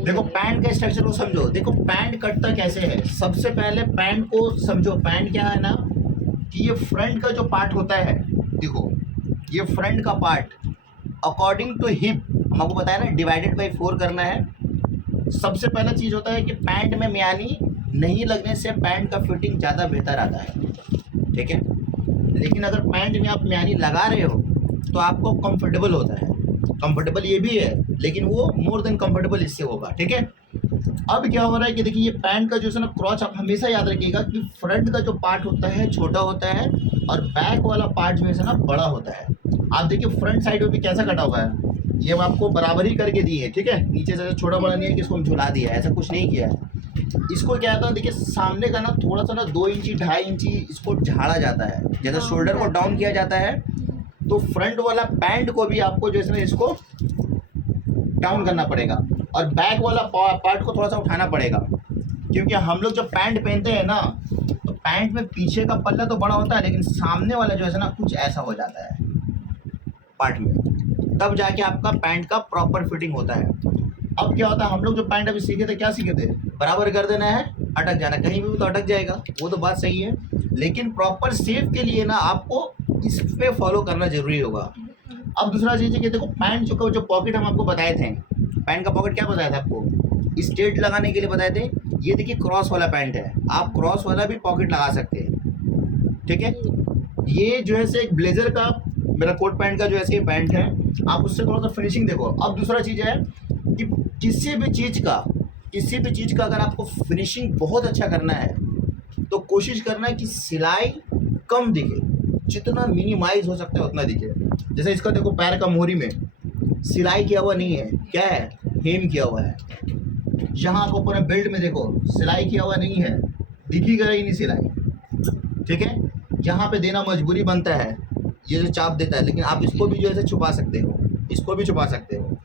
देखो पैंट का स्ट्रक्चर को समझो। देखो पैंट कटता कैसे है। सबसे पहले पैंट को समझो। पैंट क्या है ना कि ये फ्रंट का जो पार्ट होता है, देखो ये फ्रंट का पार्ट अकॉर्डिंग टू हिप, हम आपको बताया ना डिवाइडेड बाई 4 करना है। सबसे पहला चीज़ होता है कि पैंट में म्यानी नहीं लगने से पैंट का फिटिंग ज़्यादा बेहतर आता है, ठीक है। लेकिन अगर पैंट में आप म्यानी लगा रहे हो तो आपको कंफर्टेबल होता है। कंफर्टेबल ये भी है, लेकिन वो मोर देन कंफर्टेबल इससे होगा, ठीक है। अब क्या हो रहा है कि देखिए ये पैंट का जो है ना क्रॉच, आप हमेशा याद रखिएगा कि फ्रंट का जो पार्ट होता है छोटा होता है और बैक वाला पार्ट जो है ना बड़ा होता है। आप देखिए फ्रंट साइड में भी कैसा कटा हुआ है, ये हम आपको बराबर ही करके दिए है, ठीक है। नीचे से छोटा बड़ा नहीं है कि इसको हम झुला दिया है, ऐसा कुछ नहीं किया है। इसको क्या होता है, देखिए सामने का ना थोड़ा सा ना 2 इंची 2.5 इंची इसको झाड़ा जाता है। जैसे शोल्डर को डाउन किया जाता है तो फ्रंट वाला पैंट को भी आपको जो है ना इसको डाउन करना पड़ेगा और बैक वाला पार्ट को थोड़ा सा उठाना पड़ेगा। क्योंकि हम लोग जब पैंट पहनते हैं ना तो पैंट में पीछे का पल्ला तो बड़ा होता है, लेकिन सामने वाला जो है ना कुछ ऐसा हो जाता है पार्ट में, तब जाके आपका पैंट का प्रॉपर फिटिंग होता है। अब क्या होता है, हम लोग जो पैंट अभी सीखे थे, क्या सीखे थे, बराबर कर देना है, अटक जाना, कहीं भी तो अटक जाएगा, वो तो बात सही है। लेकिन प्रॉपर शेप के लिए ना आपको इस पे फॉलो करना जरूरी होगा। अब दूसरा चीज़ है कि देखो पैंट जो पॉकेट हम आपको बताए थे, पैंट का पॉकेट क्या बताया था आपको, स्ट्रेट लगाने के लिए बताए थे। ये देखिए क्रॉस वाला पैंट है, आप क्रॉस वाला भी पॉकेट लगा सकते हैं, ठीक है। ये जो है से एक ब्लेजर का, मेरा कोट पैंट का जो ऐसे पैंट है, आप उससे थोड़ा सा फिनिशिंग देखो। अब दूसरा चीज़ है कि किसी भी चीज़ का अगर आपको फिनिशिंग बहुत अच्छा करना है तो कोशिश करना है कि सिलाई कम दिखे, जितना मिनिमाइज हो सकता है उतना दिखे। जैसे इसका देखो पैर का मोहरी में सिलाई किया हुआ नहीं है, क्या है, हेम किया हुआ है। यहाँ आपको पूरा बेल्ट में देखो सिलाई किया हुआ नहीं है, दिखी ही नहीं सिलाई, ठीक है। यहाँ पे देना मजबूरी बनता है, ये जो चाप देता है, लेकिन आप इसको भी जो है छुपा सकते हो, इसको भी छुपा सकते हो।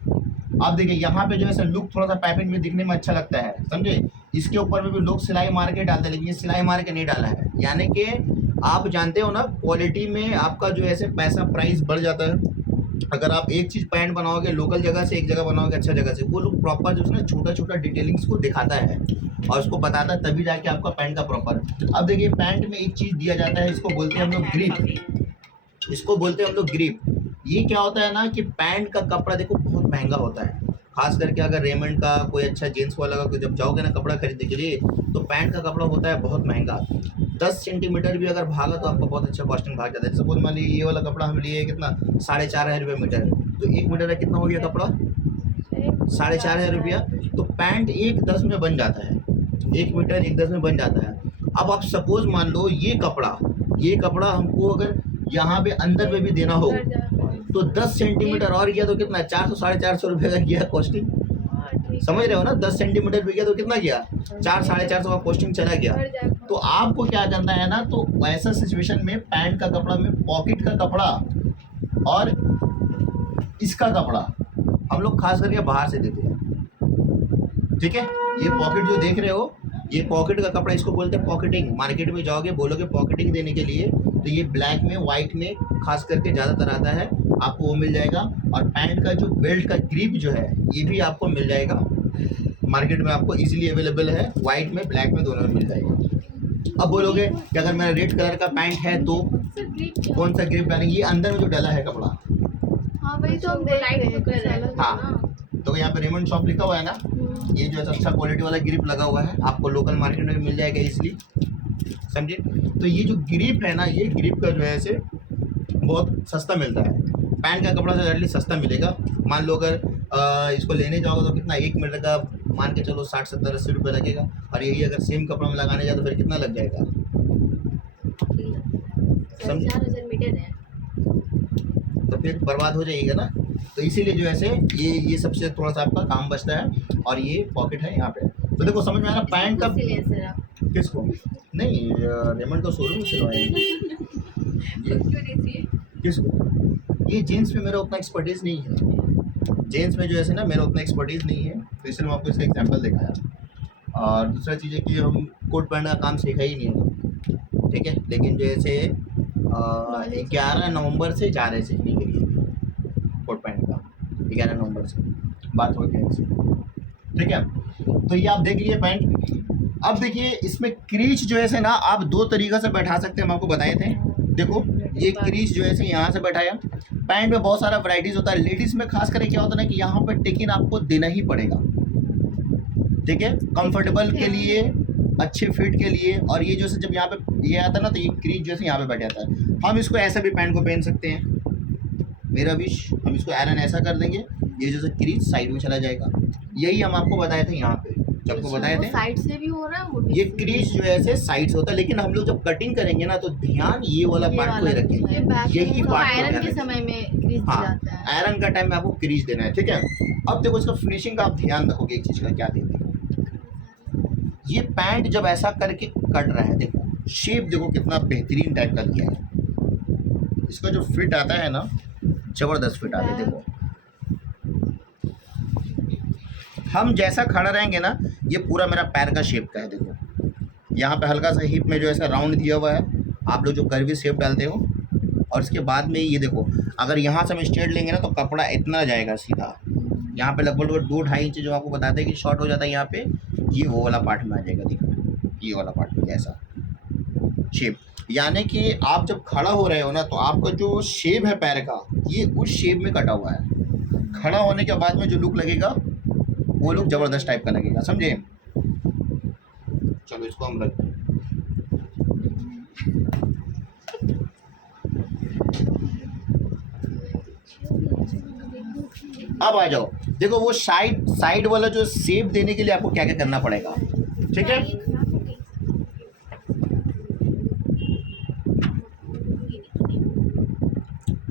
आप देखिए यहाँ पे जो है लुक थोड़ा सा पाइपिंग में दिखने में अच्छा लगता है, समझे। इसके ऊपर में भी लोग सिलाई मार के डालते हैं, लेकिन ये सिलाई मार के नहीं डाला है। यानी कि आप जानते हो ना क्वालिटी में आपका जो है पैसा प्राइस बढ़ जाता है। अगर आप एक चीज़ पैंट बनाओगे लोकल जगह से, एक जगह बनाओगे अच्छा जगह से, वो लोग प्रॉपर जो है ना छोटा छोटा डिटेलिंग्स को दिखाता है और उसको बताता है, तभी जाके आपका पैंट का प्रॉपर। अब देखिए पैंट में एक चीज़ दिया जाता है, इसको बोलते हैं हम लोग ग्रिप, इसको बोलते हैं हम लोग ग्रिप। ये क्या होता है ना कि पैंट का कपड़ा देखो बहुत महंगा होता है, खास करके अगर रेमंड का कोई अच्छा जींस वाला का जब जाओगे ना कपड़ा खरीदने के लिए, तो पैंट का कपड़ा होता है बहुत महंगा। 10 सेंटीमीटर भी अगर भागा तो आपका बहुत अच्छा कॉस्टिंग भाग जाता है। जैसे बोल मान लीजिए ये वाला कपड़ा हम लिए कितना, 4,500 रुपये मीटर, तो 1 मीटर है कितना हो गया कपड़ा, 4,500 रुपया। तो पैंट 1/10 में बन जाता है, 1 मीटर 1/10 में बन जाता है। अब आप सपोज मान लो ये कपड़ा हमको अगर यहाँ पे अंदर में भी देना हो तो 10 सेंटीमीटर और गया तो कितना, 400 450 रुपये का गया कॉस्टिंग, समझ रहे हो ना। 10 सेंटीमीटर भी गया तो कितना गया, 400 का कॉस्टिंग चला गया। तो आपको क्या करना है ना, तो ऐसा सिचुएशन में पैंट का कपड़ा में पॉकेट का कपड़ा और इसका कपड़ा हम लोग खास करके बाहर से देते हैं, ठीक है। ये पॉकेट जो देख रहे हो, ये पॉकेट का कपड़ा, इसको बोलते हैं पॉकेटिंग। मार्केट में जाओगे बोलोगे पॉकेटिंग देने के लिए, तो ये ब्लैक में वाइट में खास करके ज़्यादातर आता है, आपको वो मिल जाएगा। और पैंट का जो बेल्ट का ग्रिप जो है ये भी आपको मिल जाएगा मार्केट में, आपको इजीली अवेलेबल है, वाइट में ब्लैक में दोनों में मिल जाएगा। अब बोलोगे कि अगर मेरा रेड कलर का पैंट है तो कौन सा ग्रिप डालेंगे, ये अंदर में जो डाला है कपड़ा, हाँ वही तो हम देख रहे हैं। हाँ तो यहाँ पे रेमंड शॉप लिखा हुआ है ना, ये जो है अच्छा क्वालिटी वाला ग्रिप लगा हुआ है, आपको लोकल मार्केट में मिल जाएगा इजीली, समझे। तो ये जो ग्रिप है ना, ये ग्रिप का जो है से बहुत सस्ता मिलता है, पैंट का कपड़ा से एटलीस्ट सस्ता मिलेगा। मान लो अगर इसको लेने जाओगे तो कितना, 1 मीटर का मान के चलो 60 70 80 रुपये लगेगा, और यही अगर सेम कपड़ा में लगाने जाए तो फिर कितना लग जाएगा, समझे। 4,000 मीटर है तो फिर बर्बाद हो जाएगा ना। तो इसीलिए जो है ये सबसे थोड़ा सा आपका काम बचता है। और ये पॉकेट है यहाँ पे, तो देखो समझ में आया ना पैंट का, किसको नहीं, रेमंड का शोरूम सिलवाएंगे किसको, ये जीन्स में मेरा उतना एक्सपर्टीज़ नहीं है, जीन्स में जो है ना मेरा उतना एक्सपर्टीज़ नहीं है, तो इसलिए मैं आपको इसका एग्जांपल दिखाया। और दूसरा चीज़ है कि हम कोट पैंट का काम सीखा ही नहीं है, ठीक है। लेकिन जैसे 11 नवंबर से जा रहे सीखने के लिए कोट पैंट का, 11 नवंबर से। बात हो गई इससे। ठीक है, तो ये आप देख लिए पैंट। अब देखिए इसमें क्रीच जो है से ना आप दो तरीक़े से बैठा सकते हैं, हम आपको बताए थे। देखो ये क्रीच जो है से यहाँ से बैठाया। पैंट में बहुत सारा वैराइटीज़ होता है, लेडीज़ में खास करके क्या होता है ना कि यहाँ पर टेकिन आपको देना ही पड़ेगा। ठीक है, कंफर्टेबल के लिए, अच्छे फिट के लिए। और ये जो से जब यहाँ पे ये आता है ना तो ये क्रीच जैसे यहाँ पे बैठ जाता है। हम इसको ऐसे भी पैंट को पहन सकते हैं, मेरा विश। हम इसको आयरन ऐसा कर देंगे, ये जो से क्रीच साइड में चला जाएगा। यही हम आपको बताए थे यहाँ पे, जब आपको बताए थे साइड से भी हो रहा है, वो भी ये क्रीच जो है ऐसे साइड से होता है। लेकिन हम लोग जब कटिंग करेंगे ना तो ध्यान ये वाला पार्ट को ही रखेंगे, यही पार्ट को आयरन ध्यान के रखेंगे। समय में क्रीज हाँ, जाता है। आयरन का टाइम में आपको क्रीच देना है। ठीक है, अब देखो इसका फिनिशिंग का आप ध्यान रखोगे एक चीज़ का, क्या देते हैं ये पैंट जब ऐसा करके कट रहा है, देखो शेप देखो कितना बेहतरीन टाइप का दिया है। इसका जो फिट आता है ना जबरदस्त फिट आता है। देखो हम जैसा खड़ा रहेंगे ना ये पूरा मेरा पैर का शेप का है। देखो यहाँ पे हल्का सा हिप में जो ऐसा राउंड दिया हुआ है, आप लोग जो कर्वी शेप डालते हो। और इसके बाद में ये देखो अगर यहाँ से हम स्ट्रेट लेंगे ना तो कपड़ा इतना जाएगा सीधा, यहाँ पे लगभग 2-2.5 इंच जो आपको बताते हैं कि शॉर्ट हो जाता है यहाँ पे, ये वो वाला पार्ट में आ जाएगा। देखो ये वाला पार्ट में ऐसा शेप, यानी कि आप जब खड़ा हो रहे हो ना तो आपका जो शेप है पैर का ये उस शेप में कटा हुआ है। खड़ा होने के बाद में जो लुक लगेगा वो लुक ज़बरदस्त टाइप का लगेगा, समझे। चलो इसको हम रख, अब आ जाओ। देखो वो साइड वाला जो शेप देने के लिए आपको क्या क्या करना पड़ेगा। ठीक है,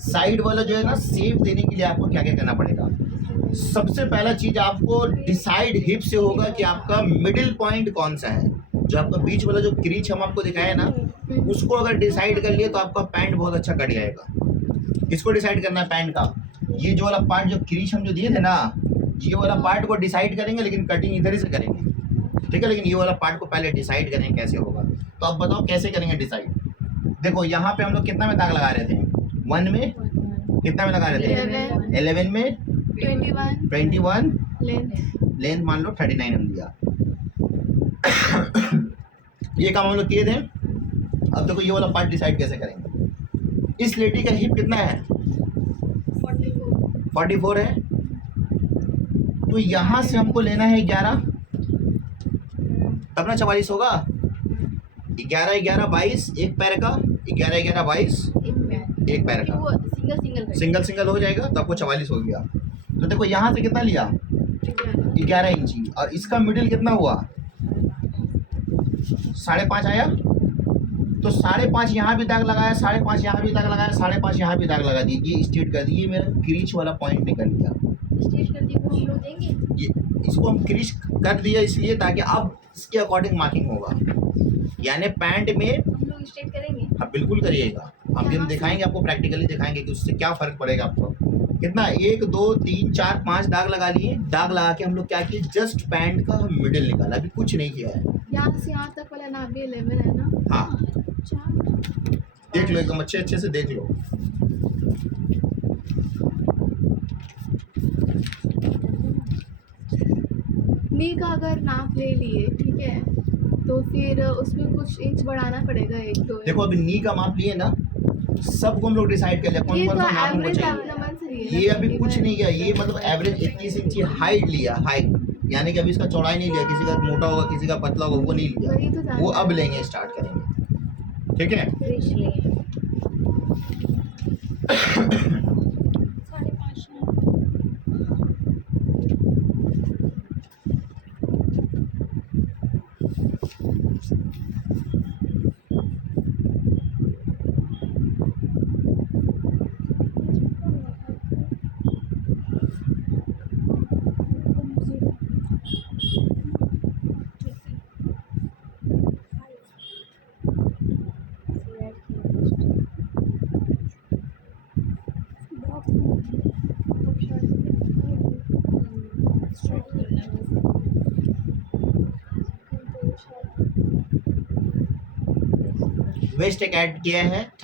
साइड वाला जो है ना शेप देने के लिए आपको क्या क्या करना पड़ेगा। सबसे पहला चीज आपको डिसाइड हिप से होगा कि आपका मिडिल पॉइंट कौन सा है। जो आपका बीच वाला जो क्रीच हम आपको दिखाया ना उसको अगर डिसाइड कर लिए तो आपका पैंट बहुत अच्छा कट जाएगा। इसको डिसाइड करना है पैंट का, ये जो वाला पार्ट जो क्रीच हम जो दिए थे ना ये वाला पार्ट को डिसाइड करेंगे, लेकिन कटिंग इधर ही से करेंगे। ठीक है, लेकिन ये वाला पार्ट को पहले डिसाइड करेंगे कैसे होगा। तो आप बताओ कैसे करेंगे डिसाइड। देखो यहाँ पे हम लोग कितना में दाग लगा रहे थे, 1 में कितना में लगा रहे थे, 11 में 21 लेंथ मान लो 39 हम दिया। ये काम हम लोग किए थे। अब देखो ये वाला पार्ट डिसाइड कैसे करेंगे। इस लेडी का हिप कितना है, 44 है। तो यहाँ से हमको लेना है 11, तब ना 44 होगा। 11 11 22 एक पैर का, 11 11 22 एक पैर का, सिंगल हो जाएगा तो आपको 44 हो गया। तो देखो यहाँ से कितना लिया 11 इंची, और इसका मिडिल कितना हुआ 5.5 आया। तो 5.5 यहाँ भी दाग लगाया, 5.5 यहाँ भी दाग लगाया, 5.5 यहाँ भी दाग लगा दिए। ये स्ट्रेट कर दिए, मेरा क्रीच वाला पॉइंट निकल गया। ये इसको हम क्रीच कर दिया इसलिए ताकि अब इसके अकॉर्डिंग मार्किंग होगा। यानी पैंट में हम लोग स्ट्रेट करेंगे। हाँ बिल्कुल करिएगा, हम भी हम दिखाएंगे आपको, प्रैक्टिकली दिखाएंगे कि उससे क्या फ़र्क पड़ेगा आपको। कितना 1 2 3 4 5 दाग लगा लिए। दाग लगा के हम लोग क्या किए, जस्ट पैंट का मिडिल निकाला, अभी कुछ नहीं किया है। यहाँ से यहाँ तक वाला नाप भी 11 है ना। हाँ देख लो एकदम अच्छे से देख लो। नी का अगर नाप ले लिए ठीक है तो फिर उसमें कुछ इंच बढ़ाना पड़ेगा 1-2। देखो अभी नी का माप लिए ना, सबको हम लोग डिसाइड कर लिया कौन कौन सा नाप हमको चाहिए। ये अभी कुछ नहीं किया, ये मतलब एवरेज 21 इंची हाइट लिया, हाइट यानी कि अभी इसका चौड़ाई नहीं लिया। किसी का मोटा होगा किसी का पतला होगा वो नहीं लिया, वो अब लेंगे, स्टार्ट करेंगे। ठीक है वेस्ट एक ऐड किया है